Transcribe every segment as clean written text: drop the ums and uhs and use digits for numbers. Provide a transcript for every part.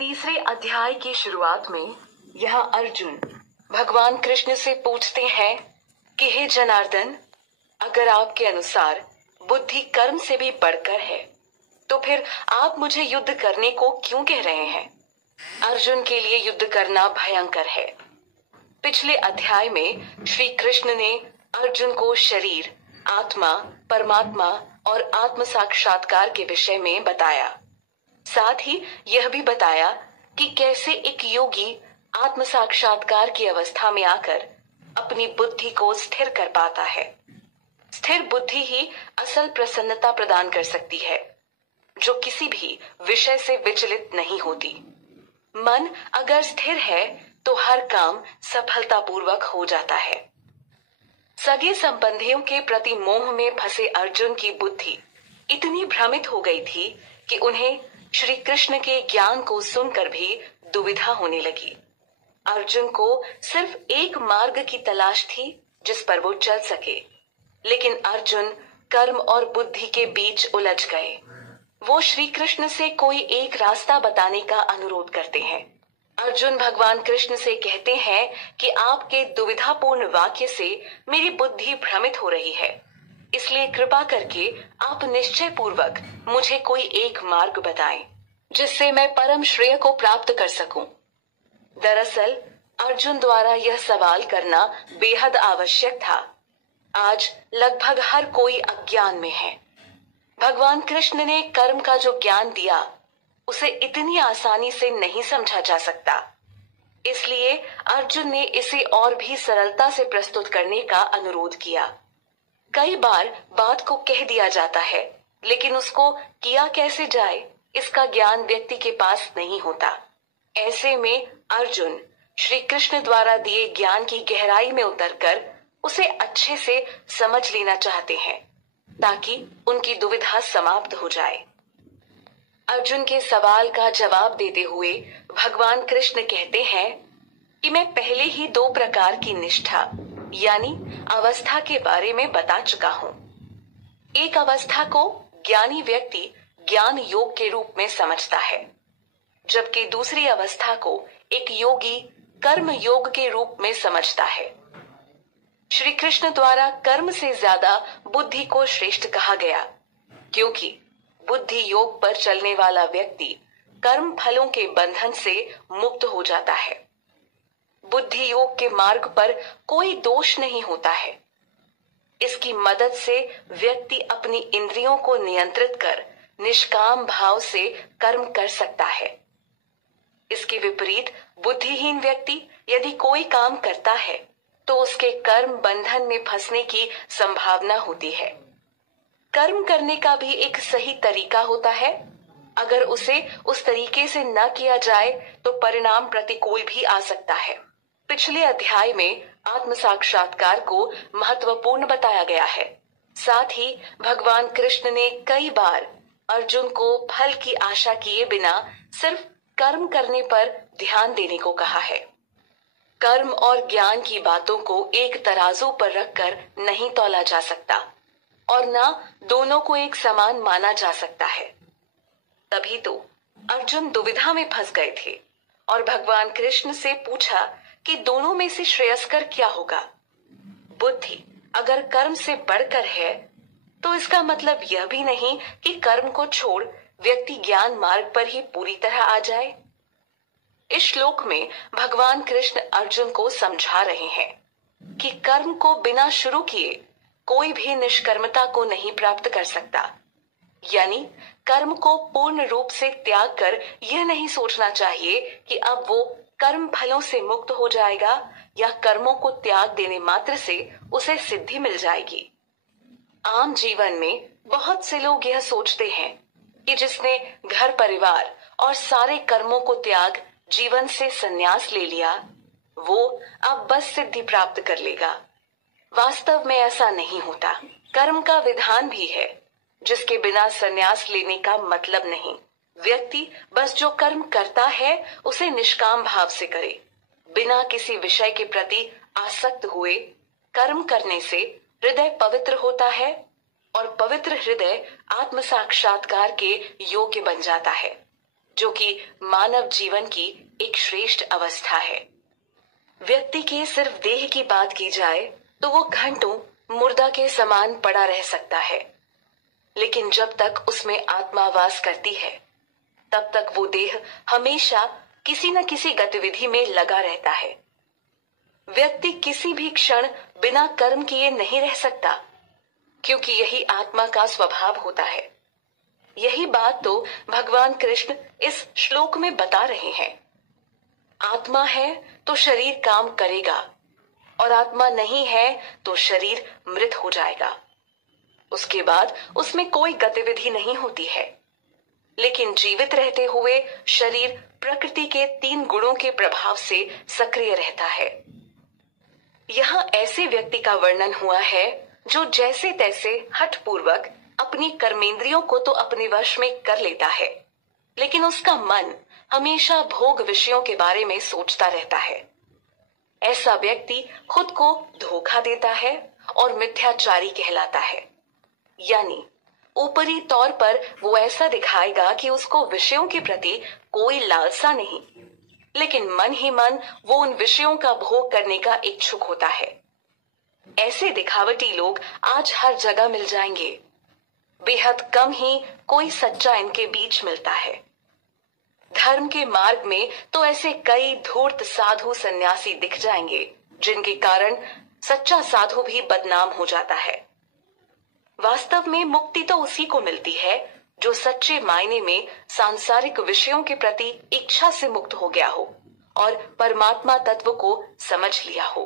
तीसरे अध्याय की शुरुआत में यहाँ अर्जुन भगवान कृष्ण से पूछते हैं कि हे जनार्दन, अगर आपके अनुसार बुद्धि कर्म से भी बढ़कर है तो फिर आप मुझे युद्ध करने को क्यों कह रहे हैं? अर्जुन के लिए युद्ध करना भयंकर है। पिछले अध्याय में श्री कृष्ण ने अर्जुन को शरीर, आत्मा, परमात्मा और आत्म साक्षात्कार के विषय में बताया। साथ ही यह भी बताया कि कैसे एक योगी आत्म साक्षात्कार की अवस्था में आकर अपनी बुद्धि को स्थिर कर पाता है। स्थिर बुद्धि ही असल प्रसन्नता प्रदान कर सकती है, जो किसी भी विषय से विचलित नहीं होती। मन अगर स्थिर है तो हर काम सफलतापूर्वक हो जाता है। सगे संबंधियों के प्रति मोह में फंसे अर्जुन की बुद्धि इतनी भ्रमित हो गई थी कि उन्हें श्री कृष्ण के ज्ञान को सुनकर भी दुविधा होने लगी। अर्जुन को सिर्फ एक मार्ग की तलाश थी जिस पर वो चल सके, लेकिन अर्जुन कर्म और बुद्धि के बीच उलझ गए। वो श्री कृष्ण से कोई एक रास्ता बताने का अनुरोध करते हैं। अर्जुन भगवान कृष्ण से कहते हैं कि आपके दुविधापूर्ण वाक्य से मेरी बुद्धि भ्रमित हो रही है, इसलिए कृपा करके आप निश्चय पूर्वक मुझे कोई एक मार्ग बताएं, जिससे मैं परम श्रेय को प्राप्त कर सकूं। दरअसल अर्जुन द्वारा यह सवाल करना बेहद आवश्यक था। आज लगभग हर कोई अज्ञान में है। भगवान कृष्ण ने कर्म का जो ज्ञान दिया उसे इतनी आसानी से नहीं समझा जा सकता, इसलिए अर्जुन ने इसे और भी सरलता से प्रस्तुत करने का अनुरोध किया। कई बार बात को कह दिया जाता है, लेकिन उसको किया कैसे जाए इसका ज्ञान व्यक्ति के पास नहीं होता। ऐसे में अर्जुन श्री कृष्ण द्वारा दिए ज्ञान की गहराई में उतरकर उसे अच्छे से समझ लेना चाहते हैं, ताकि उनकी दुविधा समाप्त हो जाए। अर्जुन के सवाल का जवाब देते हुए भगवान कृष्ण कहते हैं कि मैं पहले ही दो प्रकार की निष्ठा यानी अवस्था के बारे में बता चुका हूँ। एक अवस्था को ज्ञानी व्यक्ति ज्ञान योग के रूप में समझता है, जबकि दूसरी अवस्था को एक योगी कर्म योग के रूप में समझता है। श्री कृष्ण द्वारा कर्म से ज्यादा बुद्धि को श्रेष्ठ कहा गया, क्योंकि बुद्धि योग पर चलने वाला व्यक्ति कर्म फलों के बंधन से मुक्त हो जाता है। बुद्धि योग के मार्ग पर कोई दोष नहीं होता है। इसकी मदद से व्यक्ति अपनी इंद्रियों को नियंत्रित कर निष्काम भाव से कर्म कर सकता है। इसके विपरीत बुद्धिहीन व्यक्ति यदि कोई काम करता है तो उसके कर्म बंधन में फंसने की संभावना होती है। कर्म करने का भी एक सही तरीका होता है। अगर उसे उस तरीके से न किया जाए तो परिणाम प्रतिकूल भी आ सकता है। पिछले अध्याय में आत्म साक्षात्कार को महत्वपूर्ण बताया गया है। साथ ही भगवान कृष्ण ने कई बार अर्जुन को फल की आशा किए बिना सिर्फ कर्म करने पर ध्यान देने को कहा है। कर्म और ज्ञान की बातों को एक तराजू पर रखकर नहीं तौला जा सकता और न दोनों को एक समान माना जा सकता है। तभी तो अर्जुन दुविधा में फंस गए थे और भगवान कृष्ण से पूछा कि दोनों में से श्रेयस्कर क्या होगा। बुद्धि अगर कर्म से बढ़कर है तो इसका मतलब यह भी नहीं कि कर्म को छोड़ व्यक्ति ज्ञान मार्ग पर ही पूरी तरह आ जाए। इस श्लोक में भगवान कृष्ण अर्जुन को समझा रहे हैं कि कर्म को बिना शुरू किए कोई भी निष्कर्मता को नहीं प्राप्त कर सकता। यानी कर्म को पूर्ण रूप से त्याग कर यह नहीं सोचना चाहिए कि अब वो कर्म फलों से मुक्त हो जाएगा या कर्मों को त्याग देने मात्र से उसे सिद्धि मिल जाएगी। आम जीवन में बहुत से लोग यह सोचते हैं कि जिसने घर परिवार और सारे कर्मों को त्याग जीवन से संन्यास ले लिया, वो अब बस सिद्धि प्राप्त कर लेगा। वास्तव में ऐसा नहीं होता। कर्म का विधान भी है, जिसके बिना संन्यास लेने का मतलब नहीं। व्यक्ति बस जो कर्म करता है उसे निष्काम भाव से करे, बिना किसी विषय के प्रति आसक्त हुए। कर्म करने से हृदय पवित्र होता है और पवित्र हृदय आत्म साक्षात्कार के योग्य बन जाता है। जो कि मानव जीवन की एक श्रेष्ठ अवस्था है। व्यक्ति के सिर्फ देह की बात की जाए तो वो घंटों मुर्दा के समान पड़ा रह सकता है, लेकिन जब तक उसमें आत्मा वास करती है तब तक वो देह हमेशा किसी न किसी गतिविधि में लगा रहता है। व्यक्ति किसी भी क्षण बिना कर्म किए नहीं रह सकता, क्योंकि यही आत्मा का स्वभाव होता है। यही बात तो भगवान कृष्ण इस श्लोक में बता रहे हैं। आत्मा है तो शरीर काम करेगा, और आत्मा नहीं है तो शरीर मृत हो जाएगा। उसके बाद उसमें कोई गतिविधि नहीं होती है, लेकिन जीवित रहते हुए शरीर प्रकृति के 3 गुणों के प्रभाव से सक्रिय रहता है। यहाँ ऐसे व्यक्ति का वर्णन हुआ है जो जैसे तैसे हठपूर्वक अपनी कर्मेंद्रियों को तो अपने वश में कर लेता है, लेकिन उसका मन हमेशा भोग विषयों के बारे में सोचता रहता है। ऐसा व्यक्ति खुद को धोखा देता है और मिथ्याचारी कहलाता है। यानी ऊपरी तौर पर वो ऐसा दिखाएगा कि उसको विषयों के प्रति कोई लालसा नहीं, लेकिन मन ही मन वो उन विषयों का भोग करने का इच्छुक होता है। ऐसे दिखावटी लोग आज हर जगह मिल जाएंगे। बेहद कम ही कोई सच्चा इनके बीच मिलता है। धर्म के मार्ग में तो ऐसे कई धूर्त साधु सन्यासी दिख जाएंगे, जिनके कारण सच्चा साधु भी बदनाम हो जाता है। वास्तव में मुक्ति तो उसी को मिलती है जो सच्चे मायने में सांसारिक विषयों के प्रति इच्छा से मुक्त हो गया हो और परमात्मा तत्व को समझ लिया हो।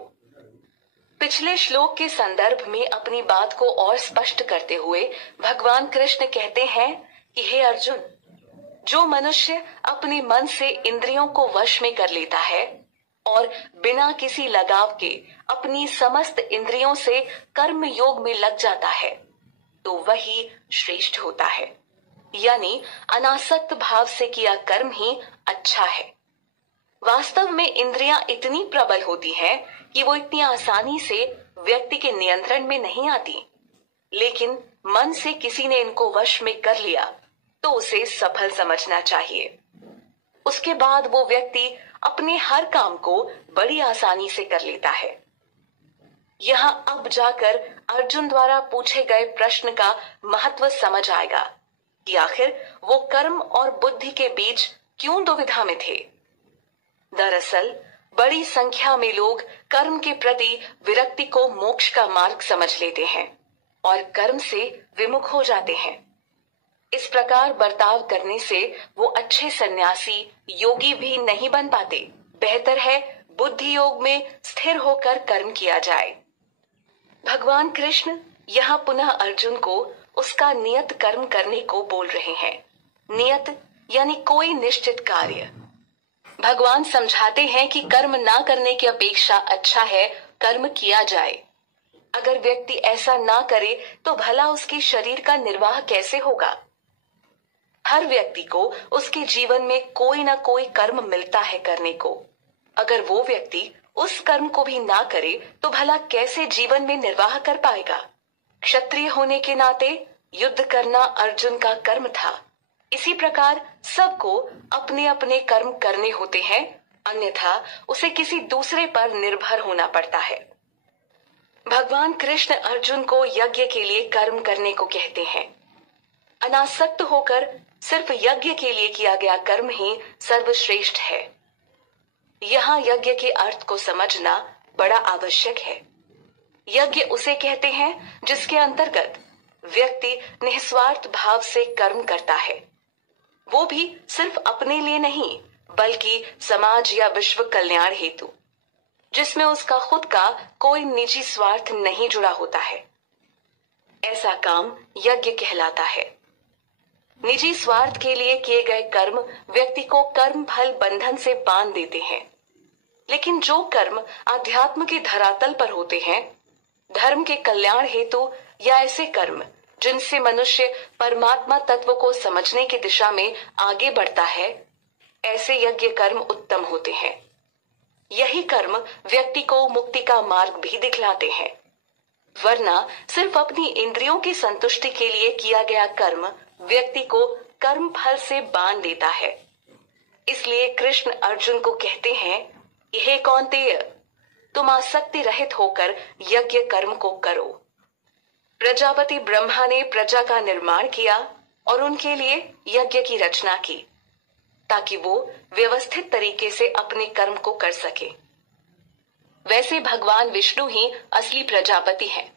पिछले श्लोक के संदर्भ में अपनी बात को और स्पष्ट करते हुए भगवान कृष्ण कहते हैं कि हे अर्जुन, जो मनुष्य अपने मन से इंद्रियों को वश में कर लेता है और बिना किसी लगाव के अपनी समस्त इंद्रियों से कर्म योग में लग जाता है, तो वही श्रेष्ठ होता है। यानी अनासक्त भाव से किया कर्म ही अच्छा है। वास्तव में इंद्रियां इतनी प्रबल होती हैं कि वो इतनी आसानी से व्यक्ति के नियंत्रण में नहीं आती, लेकिन मन से किसी ने इनको वश में कर लिया तो उसे सफल समझना चाहिए। उसके बाद वो व्यक्ति अपने हर काम को बड़ी आसानी से कर लेता है। यहाँ अब जाकर अर्जुन द्वारा पूछे गए प्रश्न का महत्व समझ आएगा कि आखिर वो कर्म और बुद्धि के बीच क्यों दुविधा में थे। दरअसल बड़ी संख्या में लोग कर्म के प्रति विरक्ति को मोक्ष का मार्ग समझ लेते हैं और कर्म से विमुख हो जाते हैं। इस प्रकार बर्ताव करने से वो अच्छे सन्यासी योगी भी नहीं बन पाते। बेहतर है बुद्धि योग में स्थिर होकर कर्म किया जाए। भगवान कृष्ण यहाँ पुनः अर्जुन को उसका नियत कर्म करने को बोल रहे हैं। नियत यानी कोई निश्चित कार्य। भगवान समझाते हैं कि कर्म ना करने की अपेक्षा अच्छा है कर्म किया जाए। अगर व्यक्ति ऐसा ना करे तो भला उसके शरीर का निर्वाह कैसे होगा। हर व्यक्ति को उसके जीवन में कोई ना कोई कर्म मिलता है करने को। अगर वो व्यक्ति उस कर्म को भी ना करे तो भला कैसे जीवन में निर्वाह कर पाएगा। क्षत्रिय होने के नाते युद्ध करना अर्जुन का कर्म था। इसी प्रकार सबको अपने अपने कर्म करने होते हैं, अन्यथा उसे किसी दूसरे पर निर्भर होना पड़ता है। भगवान कृष्ण अर्जुन को यज्ञ के लिए कर्म करने को कहते हैं। अनासक्त होकर सिर्फ यज्ञ के लिए किया गया कर्म ही सर्वश्रेष्ठ है। यहाँ यज्ञ के अर्थ को समझना बड़ा आवश्यक है। यज्ञ उसे कहते हैं जिसके अंतर्गत व्यक्ति निस्वार्थ भाव से कर्म करता है, वो भी सिर्फ अपने लिए नहीं बल्कि समाज या विश्व कल्याण हेतु, जिसमें उसका खुद का कोई निजी स्वार्थ नहीं जुड़ा होता है। ऐसा काम यज्ञ कहलाता है। निजी स्वार्थ के लिए किए गए कर्म व्यक्ति को कर्म फल बंधन से बांध देते हैं, लेकिन जो कर्म आध्यात्म के धरातल पर होते हैं, धर्म के कल्याण हेतु या ऐसे कर्म जिनसे मनुष्य परमात्मा तत्व को समझने की दिशा में आगे बढ़ता है, ऐसे यज्ञ कर्म उत्तम होते हैं। यही कर्म व्यक्ति को मुक्ति का मार्ग भी दिखलाते हैं। वरना सिर्फ अपनी इंद्रियों की संतुष्टि के लिए किया गया कर्म व्यक्ति को कर्म फल से बांध देता है इसलिए कृष्ण अर्जुन को कहते हैं, हे कौन्तेय, तुम आसक्ति रहित होकर यज्ञ कर्म को करो। प्रजापति ब्रह्मा ने प्रजा का निर्माण किया और उनके लिए यज्ञ की रचना की, ताकि वो व्यवस्थित तरीके से अपने कर्म को कर सके। वैसे भगवान विष्णु ही असली प्रजापति हैं,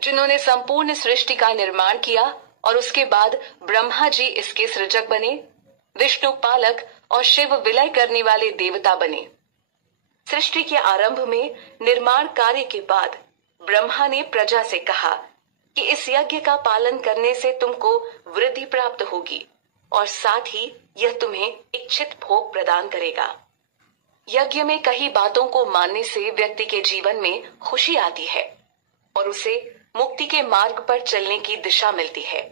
जिन्होंने संपूर्ण सृष्टि का निर्माण किया और उसके बाद ब्रह्मा जी इसके सृजक बने, विष्णु पालक और शिव विलय करने वाले देवता बने। सृष्टि के आरंभ में निर्माण कार्य के बाद ब्रह्मा ने प्रजा से कहा कि इस यज्ञ का पालन करने से तुमको वृद्धि प्राप्त होगी और साथ ही यह तुम्हें इच्छित भोग प्रदान करेगा। यज्ञ में कई बातों को मानने से व्यक्ति के जीवन में खुशी आती है और उसे मुक्ति के मार्ग पर चलने की दिशा मिलती है।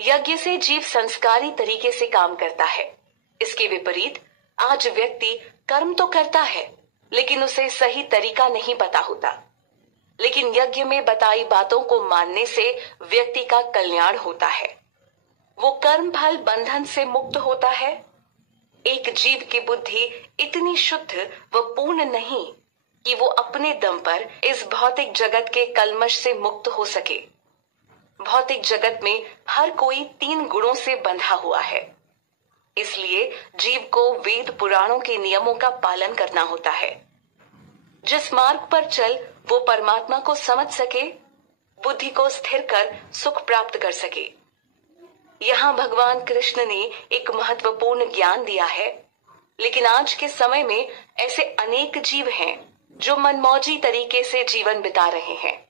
यज्ञ से जीव संस्कारी तरीके से काम करता है। इसके विपरीत आज व्यक्ति कर्म तो करता है, लेकिन उसे सही तरीका नहीं पता होता। लेकिन यज्ञ में बताई बातों को मानने से व्यक्ति का कल्याण होता है। वो कर्म फल बंधन से मुक्त होता है। एक जीव की बुद्धि इतनी शुद्ध व पूर्ण नहीं कि वो अपने दम पर इस भौतिक जगत के कल्मश से मुक्त हो सके। भौतिक जगत में हर कोई 3 गुणों से बंधा हुआ है। इसलिए जीव को वेद पुराणों के नियमों का पालन करना होता है। जिस मार्ग पर चल वो परमात्मा को समझ सके, बुद्धि को स्थिर कर सुख प्राप्त कर सके। यहाँ भगवान कृष्ण ने एक महत्वपूर्ण ज्ञान दिया है, लेकिन आज के समय में ऐसे अनेक जीव हैं जो मनमौजी तरीके से जीवन बिता रहे हैं,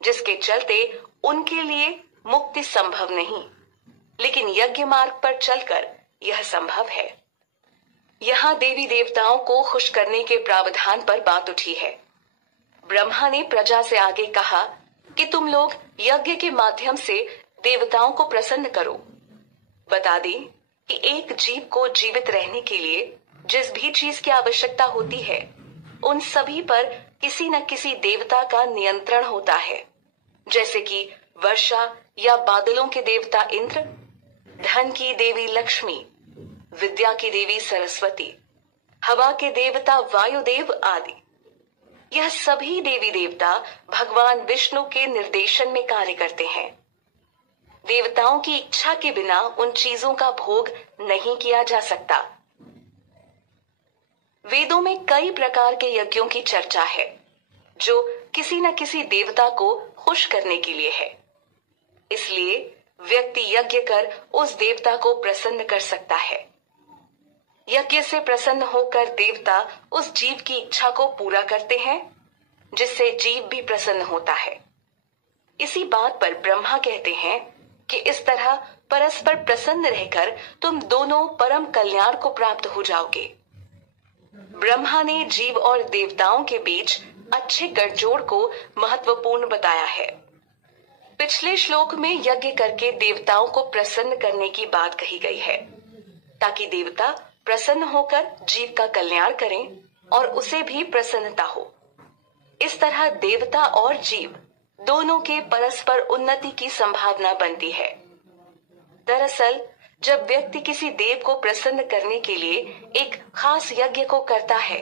जिसके चलते उनके लिए मुक्ति संभव नहीं। लेकिन यज्ञ मार्ग पर चलकर यह संभव है। यहाँ देवी देवताओं को खुश करने के प्रावधान पर बात उठी है। ब्रह्मा ने प्रजा से आगे कहा कि तुम लोग यज्ञ के माध्यम से देवताओं को प्रसन्न करो। बता दें कि एक जीव को जीवित रहने के लिए जिस भी चीज की आवश्यकता होती है, उन सभी पर किसी न किसी देवता का नियंत्रण होता है, जैसे कि वर्षा या बादलों के देवता इंद्र, धन की देवी लक्ष्मी, विद्या की देवी सरस्वती, हवा के देवता वायुदेव आदि। यह सभी देवी देवता भगवान विष्णु के निर्देशन में कार्य करते हैं। देवताओं की इच्छा के बिना उन चीजों का भोग नहीं किया जा सकता। वेदों में कई प्रकार के यज्ञों की चर्चा है, जो किसी न किसी देवता को खुश करने के लिए है। इसलिए व्यक्ति यज्ञ कर उस देवता को प्रसन्न कर सकता है। यज्ञ से प्रसन्न होकर देवता उस जीव की इच्छा को पूरा करते हैं, जिससे जीव भी प्रसन्न होता है। इसी बात पर ब्रह्मा कहते हैं कि इस तरह परस्पर प्रसन्न रहकर तुम दोनों परम कल्याण को प्राप्त हो जाओगे। ब्रह्मा ने जीव और देवताओं के बीच अच्छे गठजोड़ को महत्वपूर्ण बताया है। पिछले श्लोक में यज्ञ करके देवताओं को प्रसन्न करने की बात कही गई है, ताकि देवता प्रसन्न होकर जीव का कल्याण करें और उसे भी प्रसन्नता हो। इस तरह देवता और जीव दोनों के परस्पर उन्नति की संभावना बनती है। दरअसल जब व्यक्ति किसी देव को प्रसन्न करने के लिए एक खास यज्ञ को करता है,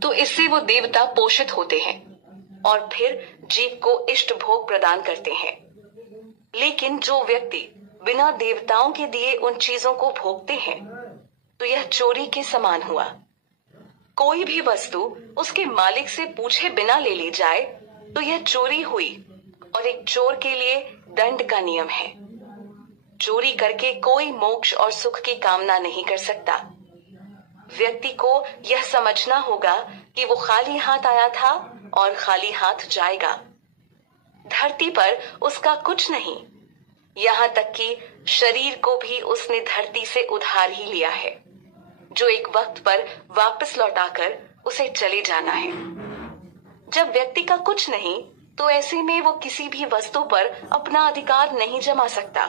तो इससे वो देवता पोषित होते हैं और फिर जीव को इष्ट भोग प्रदान करते हैं। लेकिन जो व्यक्ति बिना देवताओं के दिए उन चीजों को भोगते हैं, तो यह चोरी के समान हुआ। कोई भी वस्तु उसके मालिक से पूछे बिना ले ली जाए तो यह चोरी हुई और एक चोर के लिए दंड का नियम है। चोरी करके कोई मोक्ष और सुख की कामना नहीं कर सकता। व्यक्ति को यह समझना होगा कि वो खाली हाथ आया था और खाली हाथ जाएगा। धरती पर उसका कुछ नहीं, यहाँ तक कि शरीर को भी उसने धरती से उधार ही लिया है, जो एक वक्त पर वापस लौटाकर उसे चले जाना है। जब व्यक्ति का कुछ नहीं, तो ऐसे में वो किसी भी वस्तु पर अपना अधिकार नहीं जमा सकता।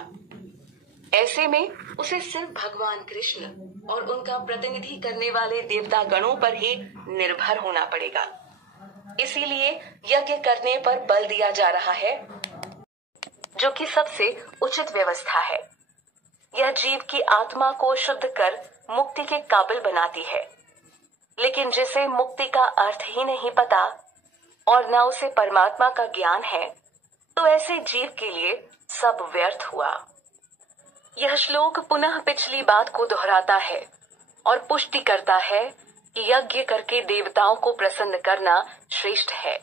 ऐसे में उसे सिर्फ भगवान कृष्ण और उनका प्रतिनिधि करने वाले देवता गणों पर ही निर्भर होना पड़ेगा। इसीलिए यज्ञ करने पर बल दिया जा रहा है, जो कि सबसे उचित व्यवस्था है। यह जीव की आत्मा को शुद्ध कर मुक्ति के काबिल बनाती है। लेकिन जिसे मुक्ति का अर्थ ही नहीं पता और न उसे परमात्मा का ज्ञान है, तो ऐसे जीव के लिए सब व्यर्थ हुआ। यह श्लोक पुनः पिछली बात को दोहराता है और पुष्टि करता है कि यज्ञ करके देवताओं को प्रसन्न करना श्रेष्ठ है।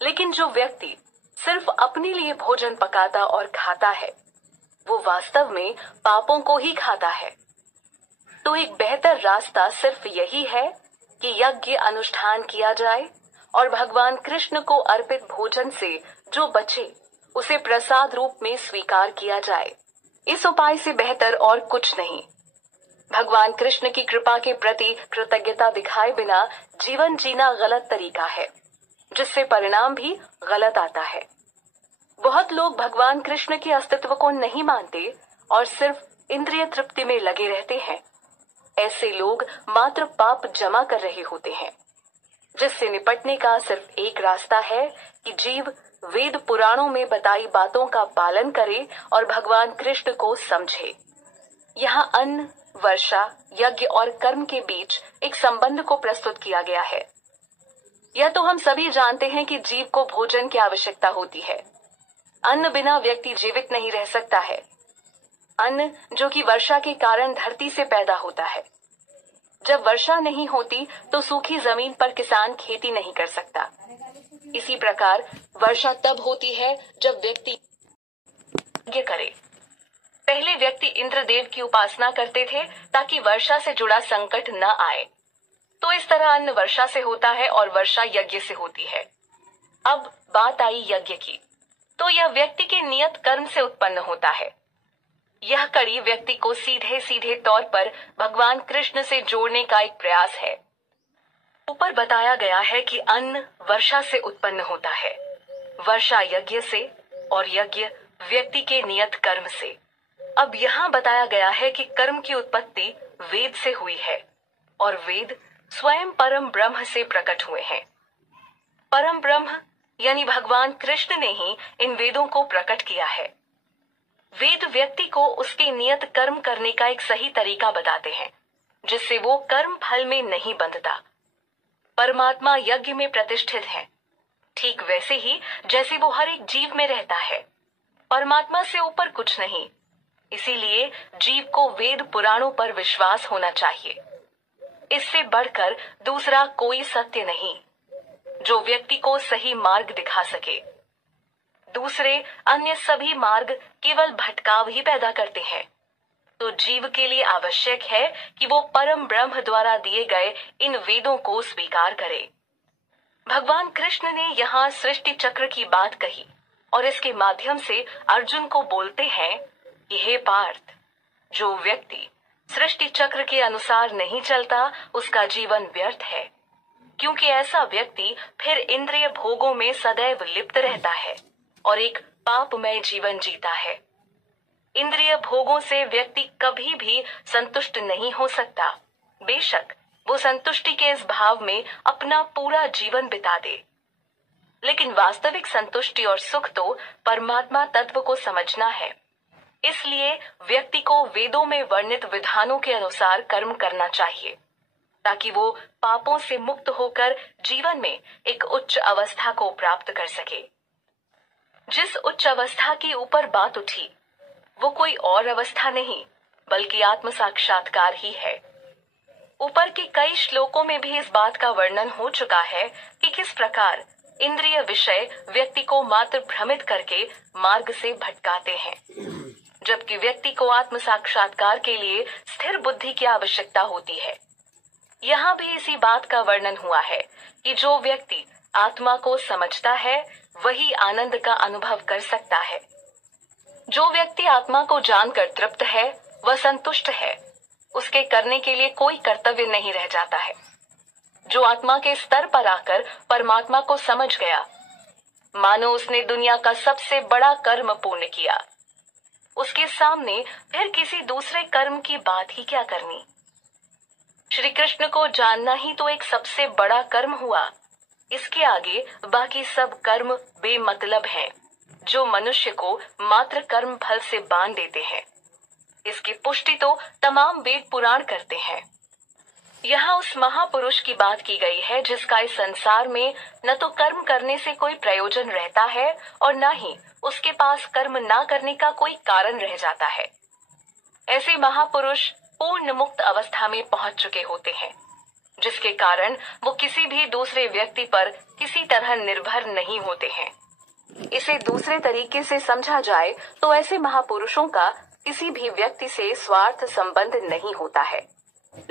लेकिन जो व्यक्ति सिर्फ अपने लिए भोजन पकाता और खाता है, वो वास्तव में पापों को ही खाता है। तो एक बेहतर रास्ता सिर्फ यही है कि यज्ञ अनुष्ठान किया जाए और भगवान कृष्ण को अर्पित भोजन से जो बचे उसे प्रसाद रूप में स्वीकार किया जाए। इस उपाय से बेहतर और कुछ नहीं। भगवान कृष्ण की कृपा के प्रति कृतज्ञता दिखाए बिना जीवन जीना गलत तरीका है, जिससे परिणाम भी गलत आता है। बहुत लोग भगवान कृष्ण के अस्तित्व को नहीं मानते और सिर्फ इंद्रिय तृप्ति में लगे रहते हैं। ऐसे लोग मात्र पाप जमा कर रहे होते हैं, जिससे निपटने का सिर्फ एक रास्ता है कि जीव वेद पुराणों में बताई बातों का पालन करे और भगवान कृष्ण को समझे। यहाँ अन्न, वर्षा, यज्ञ और कर्म के बीच एक संबंध को प्रस्तुत किया गया है। यह तो हम सभी जानते हैं कि जीव को भोजन की आवश्यकता होती है। अन्न बिना व्यक्ति जीवित नहीं रह सकता है। अन्न जो कि वर्षा के कारण धरती से पैदा होता है। जब वर्षा नहीं होती तो सूखी जमीन पर किसान खेती नहीं कर सकता। इसी प्रकार वर्षा तब होती है जब व्यक्ति यज्ञ करे। पहले व्यक्ति इंद्रदेव की उपासना करते थे ताकि वर्षा से जुड़ा संकट न आए। तो इस तरह अन्न वर्षा से होता है और वर्षा यज्ञ से होती है। अब बात आई यज्ञ की, तो यह व्यक्ति के नियत कर्म से उत्पन्न होता है। यह कड़ी व्यक्ति को सीधे सीधे तौर पर भगवान कृष्ण से जोड़ने का एक प्रयास है। ऊपर बताया गया है कि अन्न वर्षा से उत्पन्न होता है, वर्षा यज्ञ से और यज्ञ व्यक्ति के नियत कर्म से। अब यहाँ बताया गया है कि कर्म की उत्पत्ति वेद से हुई है और वेद स्वयं परम ब्रह्म से प्रकट हुए हैं। परम ब्रह्म यानी भगवान कृष्ण ने ही इन वेदों को प्रकट किया है। वेद व्यक्ति को उसके नियत कर्म करने का एक सही तरीका बताते हैं, जिससे वो कर्म फल में नहीं बंधता। परमात्मा यज्ञ में प्रतिष्ठित है, ठीक वैसे ही जैसे वो हर एक जीव में रहता है। परमात्मा से ऊपर कुछ नहीं। इसीलिए जीव को वेद पुराणों पर विश्वास होना चाहिए। इससे बढ़कर दूसरा कोई सत्य नहीं जो व्यक्ति को सही मार्ग दिखा सके। दूसरे अन्य सभी मार्ग केवल भटकाव ही पैदा करते हैं। तो जीव के लिए आवश्यक है कि वो परम ब्रह्म द्वारा दिए गए इन वेदों को स्वीकार करे। भगवान कृष्ण ने यहाँ सृष्टि चक्र की बात कही और इसके माध्यम से अर्जुन को बोलते हैं कि हे पार्थ, जो व्यक्ति सृष्टि चक्र के अनुसार नहीं चलता उसका जीवन व्यर्थ है, क्योंकि ऐसा व्यक्ति फिर इंद्रिय भोगों में सदैव लिप्त रहता है और एक पापमय जीवन जीता है। इंद्रिय भोगों से व्यक्ति कभी भी संतुष्ट नहीं हो सकता, बेशक वो संतुष्टि के इस भाव में अपना पूरा जीवन बिता दे। लेकिन वास्तविक संतुष्टि और सुख तो परमात्मा तत्व को समझना है। इसलिए व्यक्ति को वेदों में वर्णित विधानों के अनुसार कर्म करना चाहिए, ताकि वो पापों से मुक्त होकर जीवन में एक उच्च अवस्था को प्राप्त कर सके। जिस उच्च अवस्था की ऊपर बात उठी वो कोई और अवस्था नहीं बल्कि आत्म साक्षात्कार ही है। ऊपर के कई श्लोकों में भी इस बात का वर्णन हो चुका है कि किस प्रकार इंद्रिय विषय व्यक्ति को मात्र भ्रमित करके मार्ग से भटकाते हैं, जबकि व्यक्ति को आत्म साक्षात्कार के लिए स्थिर बुद्धि की आवश्यकता होती है। यहाँ भी इसी बात का वर्णन हुआ है कि जो व्यक्ति आत्मा को समझता है वही आनंद का अनुभव कर सकता है। जो व्यक्ति आत्मा को जानकर तृप्त है वह संतुष्ट है, उसके करने के लिए कोई कर्तव्य नहीं रह जाता है। जो आत्मा के स्तर पर आकर परमात्मा को समझ गया, मानो उसने दुनिया का सबसे बड़ा कर्म पूर्ण किया। उसके सामने फिर किसी दूसरे कर्म की बात ही क्या करनी। श्री कृष्ण को जानना ही तो एक सबसे बड़ा कर्म हुआ। इसके आगे बाकी सब कर्म बेमतलब हैं, जो मनुष्य को मात्र कर्म फल से बांध देते हैं। इसकी पुष्टि तो तमाम वेद पुराण करते हैं। यहाँ उस महापुरुष की बात की गई है जिसका इस संसार में न तो कर्म करने से कोई प्रयोजन रहता है और न ही उसके पास कर्म ना करने का कोई कारण रह जाता है। ऐसे महापुरुष पूर्ण मुक्त अवस्था में पहुंच चुके होते हैं, जिसके कारण वो किसी भी दूसरे व्यक्ति पर किसी तरह निर्भर नहीं होते हैं। इसे दूसरे तरीके से समझा जाए तो ऐसे महापुरुषों का किसी भी व्यक्ति से स्वार्थ संबंध नहीं होता है।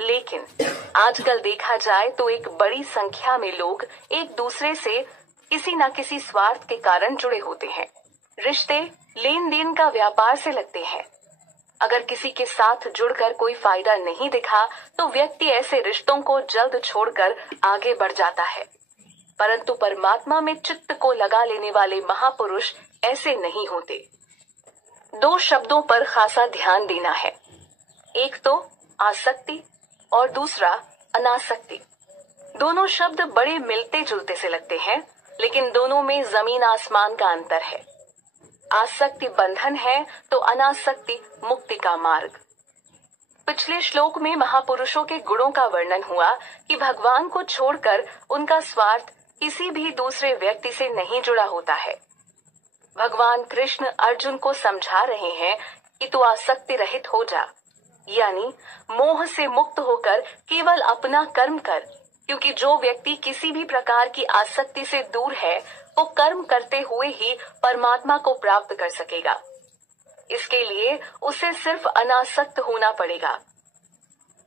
लेकिन आजकल देखा जाए तो एक बड़ी संख्या में लोग एक दूसरे से किसी न किसी स्वार्थ के कारण जुड़े होते हैं। रिश्ते लेन देन का व्यापार से लगते हैं। अगर किसी के साथ जुड़कर कोई फायदा नहीं दिखा तो व्यक्ति ऐसे रिश्तों को जल्द छोड़कर आगे बढ़ जाता है। परंतु परमात्मा में चित्त को लगा लेने वाले महापुरुष ऐसे नहीं होते। दो शब्दों पर खासा ध्यान देना है, एक तो आसक्ति और दूसरा अनासक्ति। दोनों शब्द बड़े मिलते जुलते से लगते हैं, लेकिन दोनों में जमीन आसमान का अंतर है। आसक्ति बंधन है तो अनासक्ति मुक्ति का मार्ग। पिछले श्लोक में महापुरुषों के गुणों का वर्णन हुआ कि भगवान को छोड़कर उनका स्वार्थ किसी भी दूसरे व्यक्ति से नहीं जुड़ा होता है। भगवान कृष्ण अर्जुन को समझा रहे हैं कि तू आसक्ति रहित हो जा, यानी मोह से मुक्त होकर केवल अपना कर्म कर, क्योंकि जो व्यक्ति किसी भी प्रकार की आसक्ति से दूर है वो कर्म करते हुए ही परमात्मा को प्राप्त कर सकेगा। इसके लिए उसे सिर्फ अनासक्त होना पड़ेगा।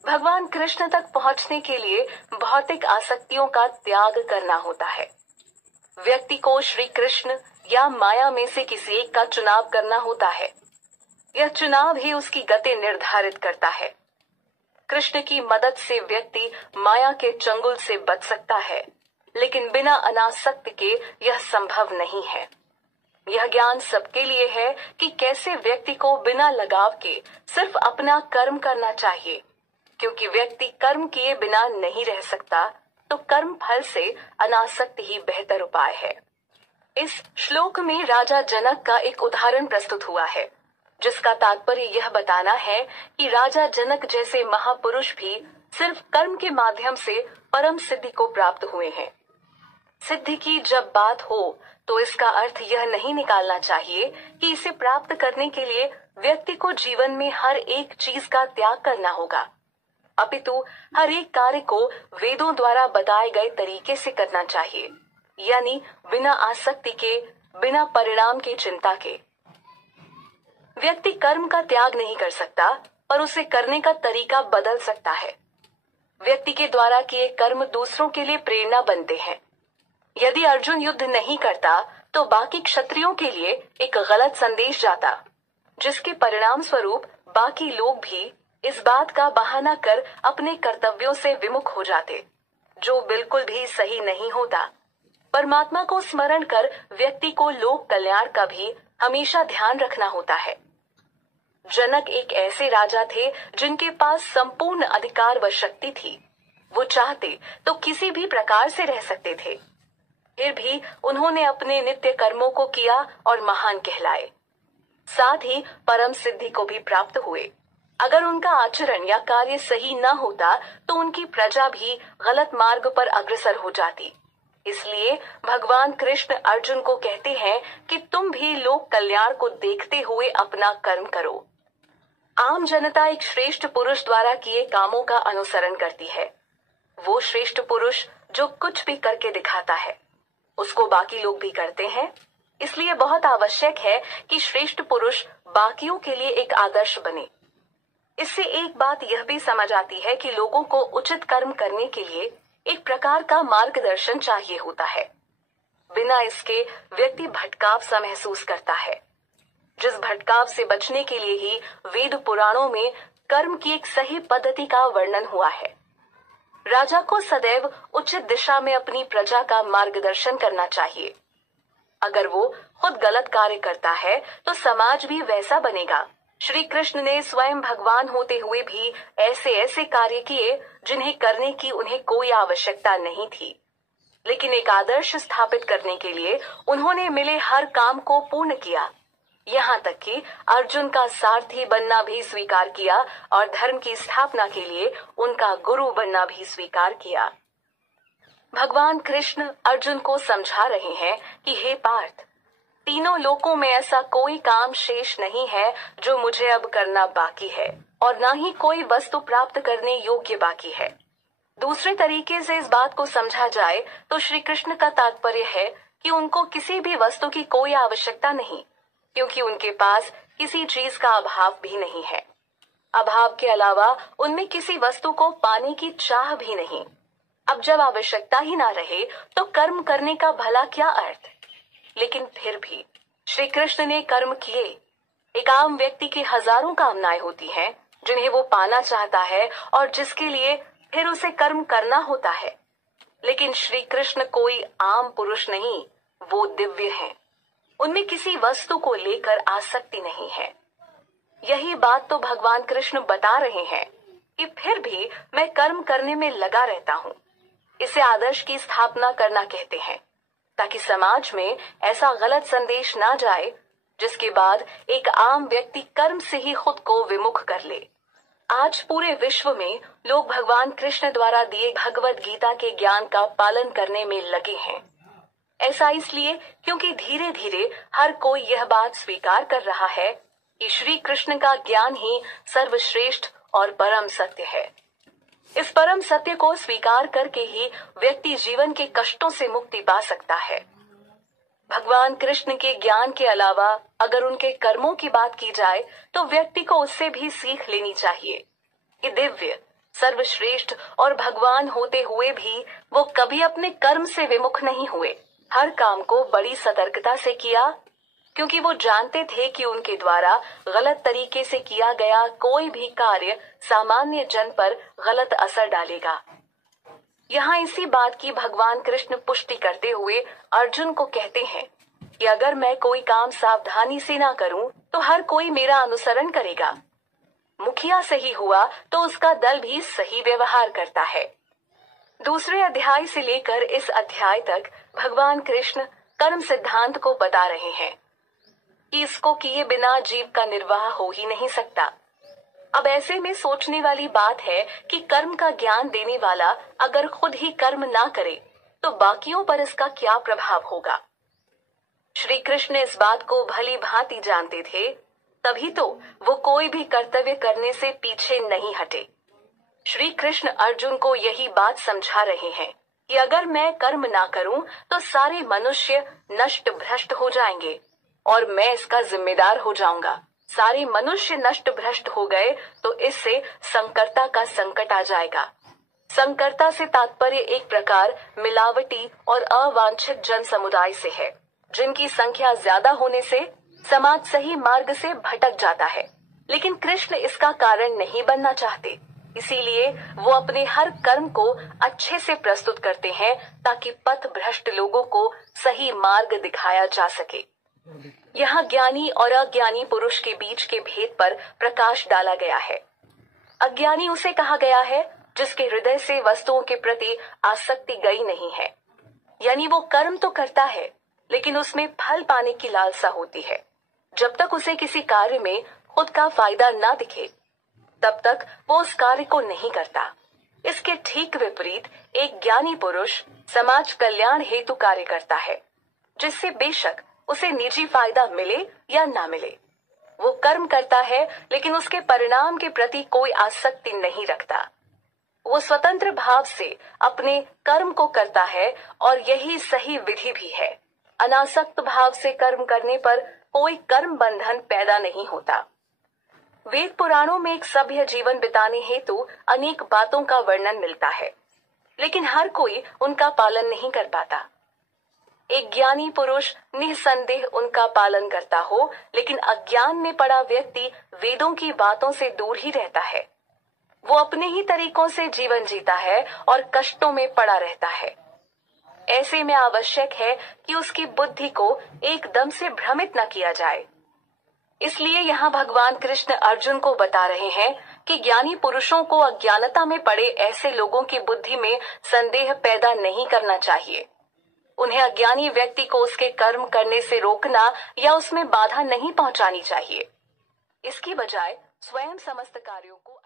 भगवान कृष्ण तक पहुंचने के लिए भौतिक आसक्तियों का त्याग करना होता है। व्यक्ति को श्री कृष्ण या माया में से किसी एक का चुनाव करना होता है। यह चुनाव ही उसकी गति निर्धारित करता है। कृष्ण की मदद से व्यक्ति माया के चंगुल से बच सकता है, लेकिन बिना अनासक्त के यह संभव नहीं है। यह ज्ञान सबके लिए है कि कैसे व्यक्ति को बिना लगाव के सिर्फ अपना कर्म करना चाहिए, क्योंकि व्यक्ति कर्म किए बिना नहीं रह सकता, तो कर्म फल से अनासक्त ही बेहतर उपाय है। इस श्लोक में राजा जनक का एक उदाहरण प्रस्तुत हुआ है, जिसका तात्पर्य यह बताना है कि राजा जनक जैसे महापुरुष भी सिर्फ कर्म के माध्यम से परम सिद्धि को प्राप्त हुए हैं। सिद्धि की जब बात हो तो इसका अर्थ यह नहीं निकालना चाहिए कि इसे प्राप्त करने के लिए व्यक्ति को जीवन में हर एक चीज का त्याग करना होगा, अपितु हर एक कार्य को वेदों द्वारा बताए गए तरीके से करना चाहिए, यानी बिना आसक्ति के, बिना परिणाम की चिंता के। व्यक्ति कर्म का त्याग नहीं कर सकता, पर उसे करने का तरीका बदल सकता है। व्यक्ति के द्वारा किए कर्म दूसरों के लिए प्रेरणा बनते हैं। यदि अर्जुन युद्ध नहीं करता तो बाकी क्षत्रियों के लिए एक गलत संदेश जाता, जिसके परिणाम स्वरूप बाकी लोग भी इस बात का बहाना कर अपने कर्तव्यों से विमुख हो जाते, जो बिल्कुल भी सही नहीं होता। परमात्मा को स्मरण कर व्यक्ति को लोक कल्याण का भी हमेशा ध्यान रखना होता है। जनक एक ऐसे राजा थे जिनके पास संपूर्ण अधिकार व शक्ति थी। वो चाहते तो किसी भी प्रकार से रह सकते थे, फिर भी उन्होंने अपने नित्य कर्मों को किया और महान कहलाए। साथ ही परम सिद्धि को भी प्राप्त हुए। अगर उनका आचरण या कार्य सही न होता तो उनकी प्रजा भी गलत मार्ग पर अग्रसर हो जाती। इसलिए भगवान कृष्ण अर्जुन को कहते हैं कि तुम भी लोक कल्याण को देखते हुए अपना कर्म करो। आम जनता एक श्रेष्ठ पुरुष द्वारा किए कामों का अनुसरण करती है। वो श्रेष्ठ पुरुष जो कुछ भी करके दिखाता है, उसको बाकी लोग भी करते हैं। इसलिए बहुत आवश्यक है कि श्रेष्ठ पुरुष बाकियों के लिए एक आदर्श बने। इससे एक बात यह भी समझ आती है कि लोगों को उचित कर्म करने के लिए एक प्रकार का मार्गदर्शन चाहिए होता है। बिना इसके व्यक्ति भटकाव सा महसूस करता है, जिस भटकाव से बचने के लिए ही वेद पुराणों में कर्म की एक सही पद्धति का वर्णन हुआ है। राजा को सदैव उचित दिशा में अपनी प्रजा का मार्गदर्शन करना चाहिए। अगर वो खुद गलत कार्य करता है तो समाज भी वैसा बनेगा। श्री कृष्ण ने स्वयं भगवान होते हुए भी ऐसे ऐसे कार्य किए जिन्हें करने की उन्हें कोई आवश्यकता नहीं थी, लेकिन एक आदर्श स्थापित करने के लिए उन्होंने मिले हर काम को पूर्ण किया। यहाँ तक कि अर्जुन का सारथी बनना भी स्वीकार किया और धर्म की स्थापना के लिए उनका गुरु बनना भी स्वीकार किया। भगवान कृष्ण अर्जुन को समझा रहे हैं कि हे पार्थ, तीनों लोकों में ऐसा कोई काम शेष नहीं है जो मुझे अब करना बाकी है, और न ही कोई वस्तु प्राप्त करने योग्य बाकी है। दूसरे तरीके से इस बात को समझा जाए तो श्री कृष्ण का तात्पर्य है कि उनको किसी भी वस्तु की कोई आवश्यकता नहीं, क्योंकि उनके पास किसी चीज का अभाव भी नहीं है। अभाव के अलावा उनमें किसी वस्तु को पाने की चाह भी नहीं। अब जब आवश्यकता ही ना रहे तो कर्म करने का भला क्या अर्थ? लेकिन फिर भी श्री कृष्ण ने कर्म किए। एक आम व्यक्ति की हजारों कामनाएं होती हैं जिन्हें वो पाना चाहता है और जिसके लिए फिर उसे कर्म करना होता है। लेकिन श्री कृष्ण कोई आम पुरुष नहीं, वो दिव्य हैं। उनमें किसी वस्तु को लेकर आसक्ति नहीं है। यही बात तो भगवान कृष्ण बता रहे हैं कि फिर भी मैं कर्म करने में लगा रहता हूँ। इसे आदर्श की स्थापना करना कहते हैं, ताकि समाज में ऐसा गलत संदेश ना जाए जिसके बाद एक आम व्यक्ति कर्म से ही खुद को विमुख कर ले। आज पूरे विश्व में लोग भगवान कृष्ण द्वारा दिए भगवत गीता के ज्ञान का पालन करने में लगे हैं। ऐसा इसलिए क्योंकि धीरे धीरे हर कोई यह बात स्वीकार कर रहा है कि श्री कृष्ण का ज्ञान ही सर्वश्रेष्ठ और परम सत्य है। इस परम सत्य को स्वीकार करके ही व्यक्ति जीवन के कष्टों से मुक्ति पा सकता है। भगवान कृष्ण के ज्ञान के अलावा अगर उनके कर्मों की बात की जाए तो व्यक्ति को उससे भी सीख लेनी चाहिए कि दिव्य, सर्वश्रेष्ठ और भगवान होते हुए भी वो कभी अपने कर्म से विमुख नहीं हुए। हर काम को बड़ी सतर्कता से किया, क्योंकि वो जानते थे कि उनके द्वारा गलत तरीके से किया गया कोई भी कार्य सामान्य जन पर गलत असर डालेगा। यहाँ इसी बात की भगवान कृष्ण पुष्टि करते हुए अर्जुन को कहते हैं कि अगर मैं कोई काम सावधानी से ना करूं तो हर कोई मेरा अनुसरण करेगा। मुखिया सही हुआ तो उसका दल भी सही व्यवहार करता है। दूसरे अध्याय से लेकर इस अध्याय तक भगवान कृष्ण कर्म सिद्धांत को बता रहे हैं कि इसको किए बिना जीव का निर्वाह हो ही नहीं सकता। अब ऐसे में सोचने वाली बात है कि कर्म का ज्ञान देने वाला अगर खुद ही कर्म ना करे तो बाकियों पर इसका क्या प्रभाव होगा। श्री कृष्ण इस बात को भली भांति जानते थे, तभी तो वो कोई भी कर्तव्य करने से पीछे नहीं हटे। श्री कृष्ण अर्जुन को यही बात समझा रहे हैं कि अगर मैं कर्म ना करूं तो सारे मनुष्य नष्ट भ्रष्ट हो जाएंगे और मैं इसका जिम्मेदार हो जाऊंगा। सारे मनुष्य नष्ट भ्रष्ट हो गए तो इससे संकरता का संकट आ जाएगा। संकरता से तात्पर्य एक प्रकार मिलावटी और अवांछित जन समुदाय से है, जिनकी संख्या ज्यादा होने से समाज सही मार्ग से भटक जाता है। लेकिन कृष्ण इसका कारण नहीं बनना चाहते, इसीलिए वो अपने हर कर्म को अच्छे से प्रस्तुत करते हैं ताकि पथ भ्रष्ट लोगों को सही मार्ग दिखाया जा सके। यहाँ ज्ञानी और अज्ञानी पुरुष के बीच के भेद पर प्रकाश डाला गया है। अज्ञानी उसे कहा गया है जिसके हृदय से वस्तुओं के प्रति आसक्ति गई नहीं है, यानी वो कर्म तो करता है लेकिन उसमें फल पाने की लालसा होती है। जब तक उसे किसी कार्य में खुद का फायदा ना दिखे तब तक वो उस कार्य को नहीं करता। इसके ठीक विपरीत एक ज्ञानी पुरुष समाज कल्याण हेतु कार्य करता है, जिससे बेशक उसे निजी फायदा मिले या ना मिले। वो कर्म करता है लेकिन उसके परिणाम के प्रति कोई आसक्ति नहीं रखता। वो स्वतंत्र भाव से अपने कर्म को करता है और यही सही विधि भी है। अनासक्त भाव से कर्म करने पर कोई कर्म बंधन पैदा नहीं होता। वेद पुराणों में एक सभ्य जीवन बिताने हेतु अनेक बातों का वर्णन मिलता है, लेकिन हर कोई उनका पालन नहीं कर पाता। एक ज्ञानी पुरुष निसंदेह उनका पालन करता हो, लेकिन अज्ञान में पड़ा व्यक्ति वेदों की बातों से दूर ही रहता है। वो अपने ही तरीकों से जीवन जीता है और कष्टों में पड़ा रहता है। ऐसे में आवश्यक है कि उसकी बुद्धि को एकदम से भ्रमित न किया जाए। इसलिए यहाँ भगवान कृष्ण अर्जुन को बता रहे हैं कि ज्ञानी पुरुषों को अज्ञानता में पड़े ऐसे लोगों की बुद्धि में संदेह पैदा नहीं करना चाहिए। उन्हें अज्ञानी व्यक्ति को उसके कर्म करने से रोकना या उसमें बाधा नहीं पहुंचानी चाहिए। इसकी बजाय स्वयं समस्त कार्यों को